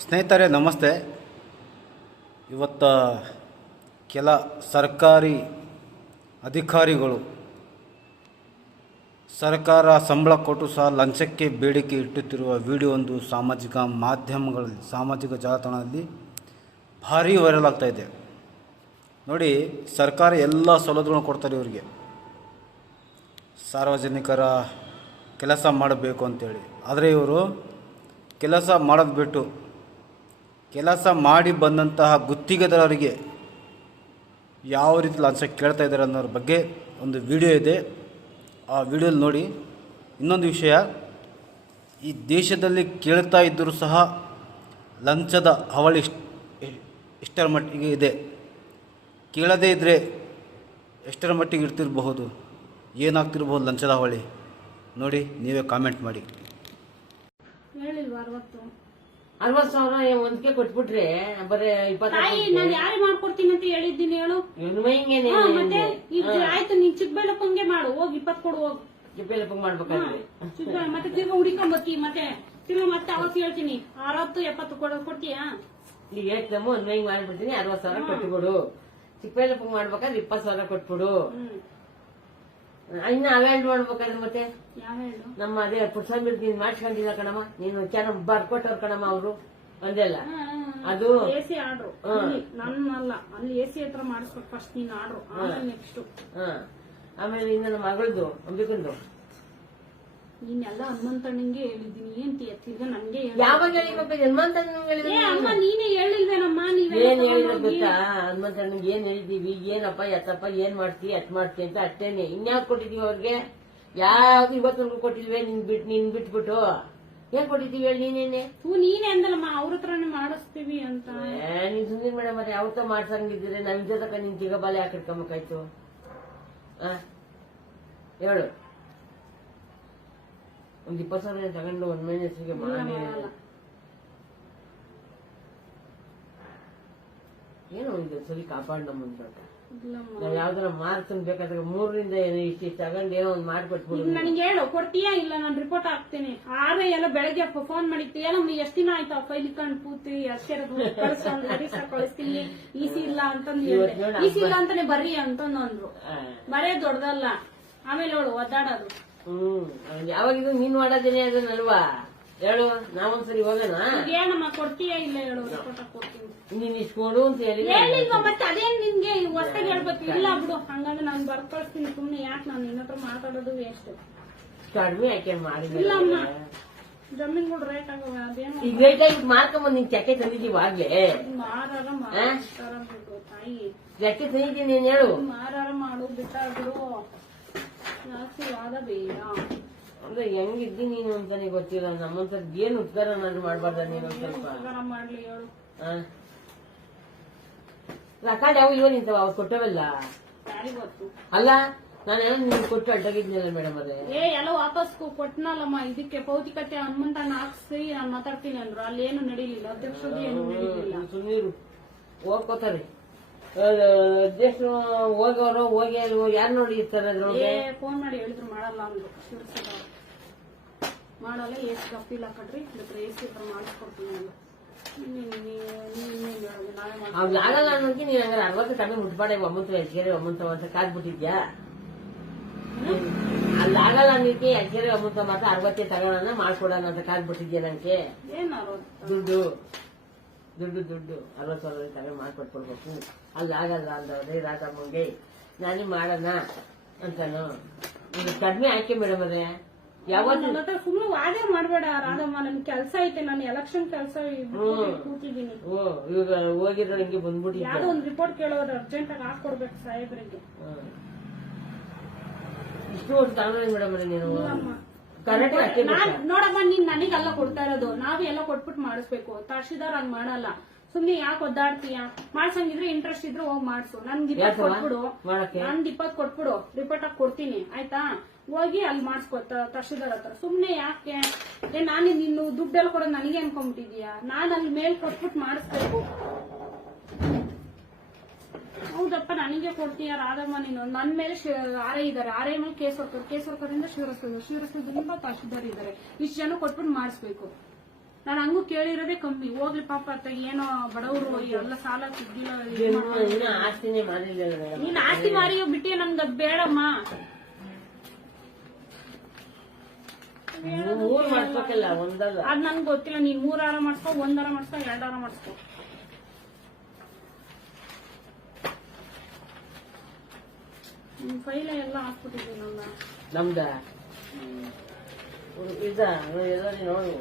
ಸ್ನೇಹಿತರೆ, ನಮಸ್ತೆ. ಇವತ್ತು ಕೆಲ ಸರ್ಕಾರಿ ಅಧಿಕಾರಿಗಳು ಸರ್ಕಾರ ಸಂಬಳ ಕೊಟ್ಟು ಸಹ ಲಂಚಕ್ಕೆ ಬೇಡಿಕೆ ಇಟ್ಟುತ್ತಿರುವ ವಿಡಿಯೋ ಒಂದು ಸಾಮಾಜಿಕ ಮಾಧ್ಯಮಗಳಲ್ಲಿ ಸಾಮಾಜಿಕ ಜಾಲತಾಣದಲ್ಲಿ ಭಾರೀ ವೈರಲ್ ಆಗ್ತಾ ಇದೆ. ನೋಡಿ, ಸರ್ಕಾರ ಎಲ್ಲ ಸೌಲಭ್ಯಗಳನ್ನು ಕೊಡ್ತಾರೆ ಇವರಿಗೆ. ಸಾರ್ವಜನಿಕರ ಕೆಲಸ ಮಾಡಬೇಕು ಅಂತೇಳಿ. ಆದರೆ ಇವರು ಕೆಲಸ ಮಾಡೋದು ಬಿಟ್ಟು ಕೆಲಸ ಮಾಡಿ ಬಂದಂತಹ ಗುತ್ತಿಗೆದಾರರಿಗೆ ಯಾವ ರೀತಿ ಲಂಚ ಕೇಳ್ತಾ ಇದ್ದಾರೆ ಅನ್ನೋದ್ರ ಬಗ್ಗೆ ಒಂದು ವಿಡಿಯೋ ಇದೆ. ಆ ವಿಡಿಯೋಲಿ ನೋಡಿ. ಇನ್ನೊಂದು ವಿಷಯ, ಈ ದೇಶದಲ್ಲಿ ಕೇಳ್ತಾ ಇದ್ದರೂ ಸಹ ಲಂಚದ ಹವಳಿ ಎಷ್ಟರ ಮಟ್ಟಿಗೆ ಇದೆ? ಕೇಳದೇ ಇದ್ದರೆ ಎಷ್ಟರ ಮಟ್ಟಿಗೆ ಇರ್ತಿರಬಹುದು? ಏನಾಗ್ತಿರ್ಬೋದು ಲಂಚದ ಹವಳಿ? ನೋಡಿ, ನೀವೇ ಕಾಮೆಂಟ್ ಮಾಡಿ. ಅರವತ್ ಸಾವಿರ ಒಂದ್ಕೆ ಕೊಟ್ಬಿಟ್ರೆ ಬರೀ ತಾಯಿ ನಾನ್ ಯಾರಿಗೆ ಮಾಡ್ಕೊಡ್ತೀನಿ ಅಂತ ಹೇಳಿದ್ದೀನಿ ಹೇಳು? ಹೆಂಗೇನೆ ಹಾ, ಮತ್ತೆ ಈಗ ಆಯ್ತು ನೀನ್ ಚಿಕ್ಕಬಳ್ಳಪ್ಪಂಗೆ ಮಾಡು ಹೋಗ್ ಇಪ್ಪತ್ ಕೊಡು ಹೋಗ್. ಜಿಪ್ಪೆಲಪ್ಪ ಮಾಡ್ಬೇಕಾದ್ರೆ ಮತ್ತೆ ಮತ್ತೆ ತಿರ್ಗಾ ಹುಡಿಕೊಂಬತ್ತಿ ಮತ್ತೆ ತಿರ್ಗಾ ಮತ್ತೆ ಅವತ್ ಹೇಳ್ತೀನಿ ಅರವತ್ತು ಎಪ್ಪತ್ತು ಕೊಡೋ ಕೊಡ್ತೀಯಾ? ಈಗ ಹೇಳ್ತಮ್ಮ ಒಂದ್ ಮೈಂಗ್ ಮಾಡ್ಬಿಡ್ತೀನಿ ಅರವತ್ ಸಾವಿರ ಕೊಟ್ಬಿಡು. ಚಿಕ್ಕಪೇಲಪ್ಪ ಮಾಡ್ಬೇಕಾದ್ರೆ ಇಪ್ಪತ್ ಸಾವಿರ ಕೊಟ್ಬಿಡು. ಹ್ಮ್. ಇನ್ನ ಅವೆಲ್ಡ್ ಮಾಡ್ಬೇಕಾದ್ರೆ ಮತ್ತೆ? ನಮ್ಮ ಅದೇ ಪುಟ್ಸ್ವಾಮಿ ನೀನ್ ಮಾಡ್ಸ್ಕೊಂಡಿಲ್ಲ ಕಣಮ್ಮ. ನೀನು ಚೆನ್ನಾಗಿ ಬರ್ಕೊಟ್ಟವ್ರ ಕಣಮ್ಮ ಅವ್ರು. ಅಂದೆಲ್ಲ ಅದು ಎ ಸಿ ಆರ್ಡ್ರು ಅಲ್ಲಿ ನನ್ನಲ್ಲ. ಅಲ್ಲಿ ಎ ಸಿ ಹತ್ರ ಮಾಡಿಸ್ಬೇಕು ಫಸ್ಟ್ ನೀನ್ ಆರ್ಡ್ರು ಆಮೇಲೆ ನೆಕ್ಸ್ಟ್ ಆಮೇಲೆ ಇನ್ನ ನಮ್ಮ ಮಗಳದು ಅಂಬಿಕಂದು. ನೀನೆಲ್ಲ ಹನುಮಂತಣ್ಣಂಗೆ ಹೇಳಿದೀನಿ ಏನ್ ತಿರ್ಗ ನನ್ಗೆ ಹೇಳು. ಯಾವಾಗ ಹೇಳಿಬೇಕು ಜನ್ಮಾಂತ ಏ ಅಮ್ಮ ನೀನೇ? ಹೇಳಿಲ್ವೇನಮ್ಮ? ನೀವೇ ಏನ್ ಹೇಳಿದ್ರೆ ಗೊತ್ತಾ? ಹನುಮಂತಣ್ಣಗೆ ಏನ್ ಹೇಳಿದೀವಿ ಏನಪ್ಪ ಎತ್ತಪ್ಪ ಏನ್ ಮಾಡ್ತಿ ಅಟ್ ಮಾಡ್ತಿ ಅಂತ ಅಷ್ಟೇನೆ. ಇನ್ಯಾವ್ ಕೊಟ್ಟಿದೀವಿ ಅವ್ರಿಗೆ? ಯಾವ್ದು ಇವತ್ತು ಕೊಟ್ಟಿಲ್ವೇ ನಿನ್ ಬಿಟ್ ನಿನ್ ಬಿಟ್ಬಿಟ್ಟು? ಏನ್ ಕೊಟ್ಟಿದೀವಿ ಹೇಳಿ ನೀನೇನೆ? ಹ್ಞೂ ನೀನೇ ಅಂದಲ್ಲಮ್ಮ ಅವ್ರ ಹತ್ರನೇ ಮಾಡಿಸ್ತೀವಿ ಅಂತ. ಏ, ನೀನ್ ಸುಂದರ್ ಮೇಡಮ್ ಅವ್ರೆ ಯಾವತ್ತ ಮಾಡ್ಸಂಗಿದ್ರೆ ನಾವ್ ಇದ್ದ ನಿನ್ ಜಿಗಬಾಲೆ ಹಾಕಿಡ್ಕೊಂಬೇಕಾಯ್ತು ಆ ಹೇಳು. ಒಂದ್ ಇಪ್ಪತ್ತು ಸಾವಿರ ತಗೊಂಡು ಒಂದ್ ಮನೆ ಹೆಸರಿಗೆ ಮಾಡಿ ಏನು ಏನೋ ಇದು ಸರಿ ಕಾಪಾಡ್ ನಮ್ಮಂತ ನಾವು ಯಾವ್ದಾರ ಮಾರ್ಕ್ಸ್ ಬೇಕಾದ್ರೆ ಮೂರರಿಂದ ಏನೋ ಇಷ್ಟು ತಗೊಂಡು ಏನೋ ಒಂದು ಮಾಡ್ಕೊಟ್ಬಿಡು. ನನಗೆ ಹೇಳು ಕೊಡ್ತೀಯಾ ಇಲ್ಲ? ನಾನು ರಿಪೋರ್ಟ್ ಹಾಕ್ತೀನಿ. ಆದ್ರೆ ಎಲ್ಲ ಬೆಳಗ್ಗೆ ಫೋನ್ ಮಾಡಿತ್ತು ಎಲ್ಲ ನಮ್ಗೆ ಎಷ್ಟು ದಿನ ಆಯ್ತು? ಅಪ್ಪ ಫೈಲ್ ಇಟ್ಕೊಂಡು ಕೂತಿ ಅಷ್ಟೇ ಕಳಿಸ್ತೀನಿ ಈಸಿ ಇಲ್ಲ ಅಂತಂದು ಈಸಿ ಇಲ್ಲ ಅಂತಾನೆ ಬರ್ರಿ ಅಂತಂದು ಅಂದ್ರು. ಬರೇ ದೊಡ್ಡದಲ್ಲ. ಆಮೇಲೆ ಅವಳು ಒದ್ದಾಡೋದು. ಹ್ಮ್ ಯಾವಾಗ ಯಾವಾಗಿದ್ರು ನೀನ್ ಮಾಡೋದೇನೆ ಅದನ್ನಲ್ವಾ ಹೇಳು ನಾವೊಂದ್ಸರಿ ಹೋಗೋಣ? ಏನಮ್ಮ ಕೊಡ್ತೀಯಾ ಇಲ್ಲ ಹೇಳು ರಿಪೋರ್ಟ್ ಕೊಡ್ತೀನಿ. ನೀನ್ ಇಸ್ಕೊಡು ಅಂತ ಹೇಳಿ ಹೇಳಿಲ್ವಾ ಮತ್ತೆ ಅದೇನ್ ನಿನ್ಗೆ? ಹೊಸ್ತಾಗಿ ಹೇಳ್ಬೇಕು. ಇಲ್ಲ ಬಿಡು ಹಂಗಂದ್ರೆ ನಾನು ಬರ್ಕೊಳ್ತೀನಿ ಸುಮ್ನೆ. ಯಾಕೆ ನಾನು ನಿನ್ನತ್ರ ಮಾತಾಡೋದು ವೇಸ್ಟ್? ಕಡಿಮೆ ಯಾಕೆ ಮಾಡಿ ಇಲ್ಲಮ್ಮ. ಜಮೀನ್ಗಳು ರೇಟ್ ಆಗವ ಅದೇನು ಈಗ ರೇಟ್ ಆಗಿ ಮಾರ್ಕೊಂಬಂದ್ ನಿನ್ ಚಕ್ಕೆ ತಂದಿದ್ದೀವಿ ಆಗ್ಲೇ ಮಾರಾರ ಬಿಡು ತಾಯಿ. ಚಕ್ಕೆ ತಂದಿದ್ದೀನಿ ನೀನ್ ಹೇಳು. ಮಾರಾರ ಮಾಡು ಬಿಟ್ಟ ಬಿಡು ಜಾಸ್ತಿ ವಾದ ಬೇಡ. ಅಂದ್ರೆ ಹೆಂಗಿದ್ದಿ ನೀನು ಅಂತಾನೆ ಗೊತ್ತಿಲ್ಲ. ನಮ್ಮಂತ ಏನ್ ಉದ್ಧಾರ ನಾನು ಮಾಡ್ಬಾರ್ದ ನೀನು ಸ್ವಲ್ಪ? ಉಪಕಾರ ಮಾಡ್ಲಿ ಹೇಳು. ರೆಕಾರ್ಡ್ ಯಾವ ಇವ ನಿಂತವ? ಅವ್ರು ಕೊಟ್ಟವಲ್ಲ? ಯಾರಿಗ್ ಗೊತ್ತು? ಅಲ್ಲ ನಾನೇನೋ ನಿಮ್ಗೆ ಕೊಟ್ಟು ಅಡ್ಡಾಗಿದ್ನಲ್ಲ ಮೇಡಮ್ ಅದೇ ಏ ಎಲ್ಲ ವಾಪಸ್ ಕೊ- ಕೊಟ್ನಲ್ಲಮ್ಮ. ಇದಕ್ಕೆ ಭೌತಿಕತೆ ಹನುಮಂತಣ್ಣ ಹಾಕ್ಸಿ ನಾನು ಮಾತಾಡ್ತೀನಿ ಅಂದ್ರು. ಅಲ್ಲಿ ಏನು ನಡೀಲಿಲ್ಲ. ಅಧ್ಯಕ್ಷರು ಏನು ನಡೀಲಿಲ್ಲ. ಸುಮ್ಮನೆ ಹೋಗ್ಕೋತಾರೆ. ಅಧ್ಯಕ್ಷರು ಹೋಗೋರು ಹೋಗಿ ಯಾರು ನೋಡಿ ಇರ್ತಾರೆ ಅದ್ರೊಳಗೆ ಫೋನ್ ಮಾಡಿ ಹೇಳಿದ್ರು ಮಾಡಲ್ಲ ಅಂದ್ರು. ಮಾಡಲ್ಲ ಎಷ್ಟು ಕಪ್ಪಿಲ್ಲ ಕಡ್ರಿ ಇಲ್ಲತ್ರ ಎಸ್ ಹತ್ರ ಮಾಡಿಸ್ಕೊಡ್ತೀನಿ ಅಂದ್ರು. ನೀನ್- ನೀ- ನೀನ್ ಆಗಲ್ಲ ಹಂಗಾರೆ ಅರವತ್ತು ಕಮ್ಮಿ ಮುಟ್ಬೇಡ ಅಂತ ಕಾದ್ಬಿಟ್ಟಿದ್ಯಾ? ಅಲ್ಲಿ ಆಗಲ್ಲ ಮಾತ್ರ ಅರವತ್ತೇ ತಗೋಣ ಮಾಡ್ಕೊಡೋಣ ಅಂತ ಕಾದ್ಬಿಟ್ಟಿದ್ಯಾ ನನಗೆ? ದುಡ್ಡು. ದುಡ್ಡು ದುಡ್ಡು ಅರವತ್ತು ಸಾವಿರ ತಗೊಂಡು ಮಾಡ್ಕೊಟ್ಕೊಡ್ಬೇಕು ಅಲ್ಲಿ ಆಗಲ್ಲ ಅಂದವ್ರೆ ರಾಧಮ್ಮಂಗೆ ನಾನು ಮಾಡೋಣ ಅಂತಾನು. ಇದು ಕಡಿಮೆ ಆಯ್ಕೆ ಮೇಡಮ್ ಅದೇ ಯಾವತ್ತು ಸುಮ್ಮನೆ ವಾದೆ ಮಾಡಬೇಡ ರಾಧಮ್ಮ ನನ್ ಕೆಲ್ಸ ಐತೆ ನಾನು ಎಲೆಕ್ಷನ್ ಕೆಲಸ ಕೂತಿದ್ದೀನಿ. ಓ ಇವಾಗ ಹೋಗಿರೋ ಹಿಂಗೆ ಬಂದ್ಬಿಟ್ಟು ಯಾವ್ದೋ ಒಂದ್ ರಿಪೋರ್ಟ್ ಕೇಳೋರು ಅರ್ಜೆಂಟ್ ಆಗಿ ಹಾಕೊಡ್ಬೇಕು ಸಾಹೇಬ್ರಿಗೆ. ಇಷ್ಟು ವರ್ಷ ತಗೊಂಡ್ರೆ ಮೇಡಮ್ ನೀನು ಕರೆಕ್ಟ್ ನಾನ್ ನೋಡಮ್ಮ ನೀನ್ ನನಗಲ್ಲ ಕೊಡ್ತಾ ಇರೋದು. ನಾವೇ ಎಲ್ಲ ಕೊಟ್ಬಿಟ್ಟು ಮಾಡಿಸ್ಬೇಕು. ತಹಶೀಲ್ದಾರ್ ಹಂಗ್ ಮಾಡಲ್ಲ. ಸುಮ್ನೆ ಯಾಕೆ ಒದ್ದಾಡ್ತೀಯ? ಮಾಡ್ಸಂಗಿದ್ರೆ ಇಂಟ್ರೆಸ್ಟ್ ಇದ್ರೆ ಹೋಗ್ ಮಾಡ್ಸು. ನನ್ಗೆ ಇಪ್ಪತ್ ಕೊಟ್ಬಿಡು. ನಂದ್ ಇಪ್ಪತ್ ಕೊಟ್ಬಿಡು. ರಿಪೋರ್ಟ್ ಆಗಿ ಕೊಡ್ತೀನಿ. ಆಯ್ತಾ? ಹೋಗಿ ಅಲ್ಲಿ ಮಾಡಿಸ್ಕೊ ತಹಶೀಲ್ದಾರ್ ಹತ್ರ. ಸುಮ್ನೆ ಯಾಕೆ? ಏ ನಾನು ನಿನ್ನ ದುಡ್ಡೆಲ್ಲ ಕೊಡೋದು ನನಗೆ ಅನ್ಕೊಂಡ್ಬಿಟ್ಟಿದ್ಯಾ? ನಾನ್ ಅಲ್ಲಿ ಮೇಲ್ ಕೊಟ್ಬಿಟ್ಟು ಮಾಡಿಸ್ಬೇಕು. ಹೌದಪ್ಪ ನನಗೆ ಕೊಡ್ತೀಯ ರಾಧಮ್ಮ ನೀನು ನನ್ನ ಮೇಲೆ ಆರೆ ಇದ್ದಾರೆ. ಆರೆ ಮೇಲೆ ಕೇಸ್ ಹೊರ್ತಾರೆ ಕೇಸ್ ವರ್ಕರ್ ಇಂದ ಶಿವರಸ್ತ ತುಂಬಾ ತಹಶೀಲ್ದಾರ್ ಇದ್ದಾರೆ. ಇಷ್ಟು ಜನ ಕೊಟ್ಬಿಟ್ಟು ಮಾಡಿಸ್ಬೇಕು. ನಾನು ಹಂಗೂ ಕೇಳಿರೋದೇ ಕಮ್ಮಿ. ಹೋಗ್ಲಿ ಪಾಪ ಅತ್ತ ಏನೋ ಬಡವರು ಎಲ್ಲ ಸಾಲ ಸಿಗ್ಲಿಲ್ಲ ನೀನ್ ಆಸ್ತಿ ಮಾರಿ ಬಿಟ್ಟಿ ನನ್ಗ ಬೇಡಮ್ಮ. ಅದ್ ನನ್ಗೆ ಗೊತ್ತಿಲ್ಲ. ನೀನ್ ಮೂರಾರ ಮಾಡ್ಕೊ ಒಂದಾರ ಮಾಡ್ಕೊ ಎರಡಾರ ಮಾಡ್ಕೊ ಕೈಲೇ ಎಲ್ಲ ಹಾಕ್ಬಿಟ್ಟಿದ್ದೀನಲ್ಲ ನಮ್ದ? ಇದ ಎಲ್ಲರಿ ನೋಡು.